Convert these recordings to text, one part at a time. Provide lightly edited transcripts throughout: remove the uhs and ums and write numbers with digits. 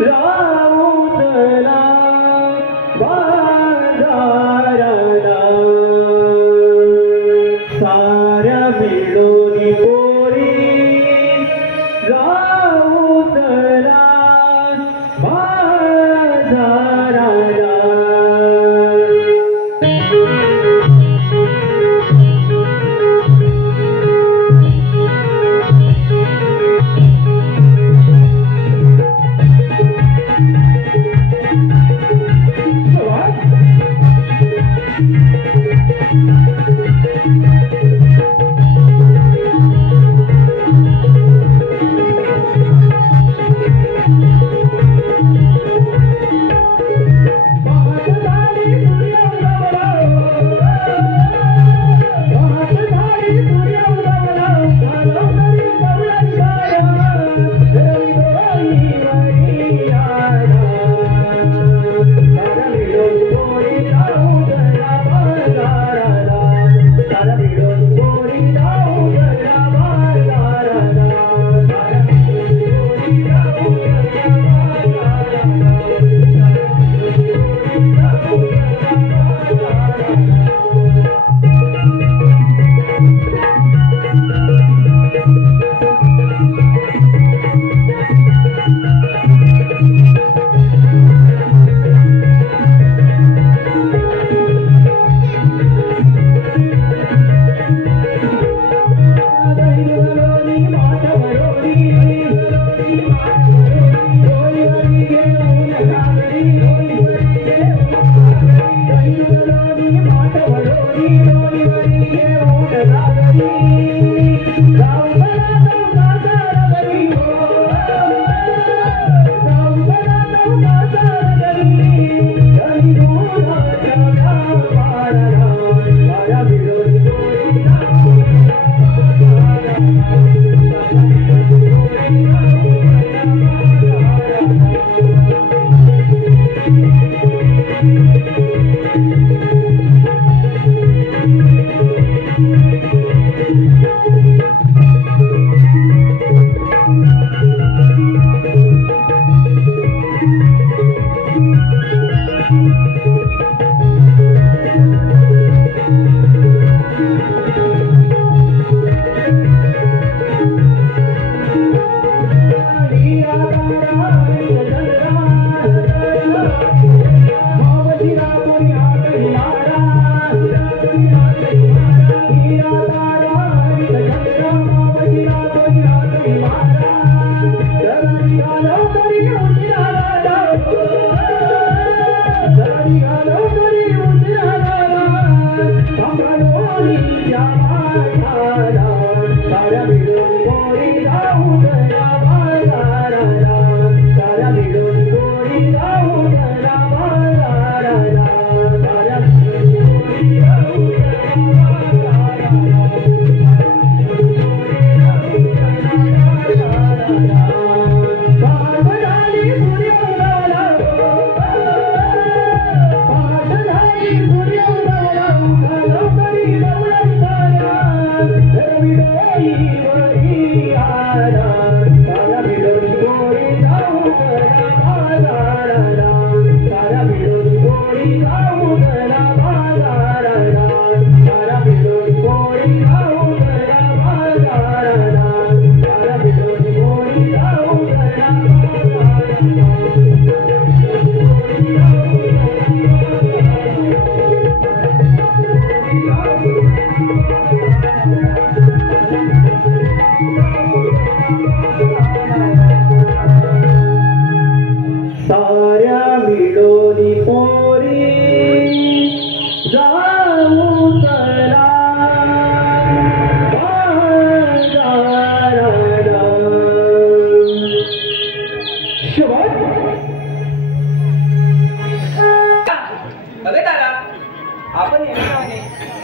राऊतला बाजाराला साऱ्या मिळून पोरी राऊतला बाजाराला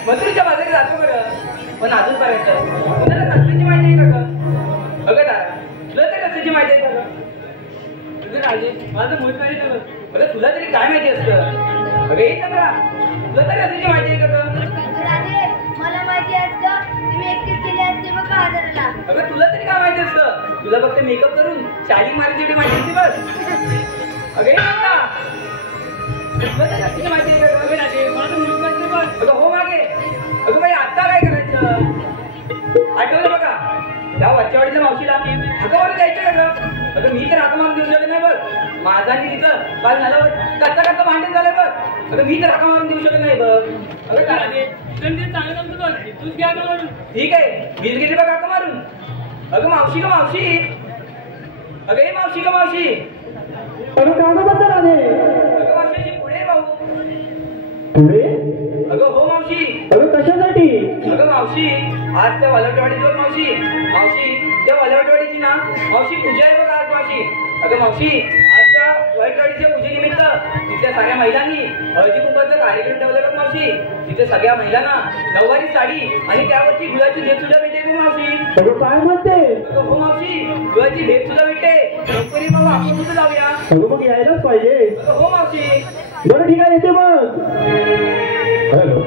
मथुरेच्या बाजारी जातो बरं, पण अजूनपर्यंत तुला रस्त्याची माहिती आहे का ग? अगं तारा, तुला तरी रस्त्याची माहिती आहे का ग? तुझं राजे माझं मूळ काय नाही बघ, तुला तरी काय माहिती असतं? अगं हे चंद्रा, तुला तरी रस्त्याची माहिती आहे का ग? राजे मला माहिती असतं, तुम्ही एकटीच गेले असते मग बाजाराला. अगं तुला तरी काय माहिती असतं? तुला फक्त मेकअप करून शाली मारायची माहिती असते बस. तुला तर लसीची माहिती आहे का? अगं राजे मला तर मुलीच माहिती नाही पण. अगं हो मागे. अगं बाई आता काय करायचं? आठवलं बघा त्या वरच्यावाडीच्या मावशीला हाका मारून द्यायचं का गं? अगं मी तर हाका मारून देऊ शकत नाही बघ. माझा आणि तिचं काल झालं कच्चा कच्चा भांडण झालंय बघ. अगं मी तर हाका मारून देऊ शकत नाही बघ. अगं अगं राजे तुला ते चांगलं जमतं बघ. तूच घ्या का म्हणून. ठीक आहे मीच घेतली बघ हाका मारून. अगं मावशी का मावशी. अगं हे मावशी का मावशी. अगं कागदपत्र आले अगं मावशीची पुढे भाऊ. पुढे अगं हो मावशी. अगं कशासाठी अगं मावशी आज त्या वलवटवाडीवर मावशी त्या वलवटवाडीची ना मावशी पूजा आहे बघा आज मावशी. अगं मावशी आज त्या वलवटवाडीच्या पूजेनिमित्त तिथल्या सगळ्या महिलांनी हळदी कुंकवाचा कार्यक्रम ठेवला बघ मावशी. तिथे सगळ्या महिलांना नऊवारी साडी आणि त्यावरची गुळाची ढेप सुद्धा भेटते बघ मावशी. अगं काय म्हणते अगं हो मावशी गुळाची ढेप सुद्धा भेटते. लवकरी बाबा आपण कुठे जाऊया. अगं मग यायलाच पाहिजे अगं हो मावशी. बरं ठीक आहे येते मग हॅलो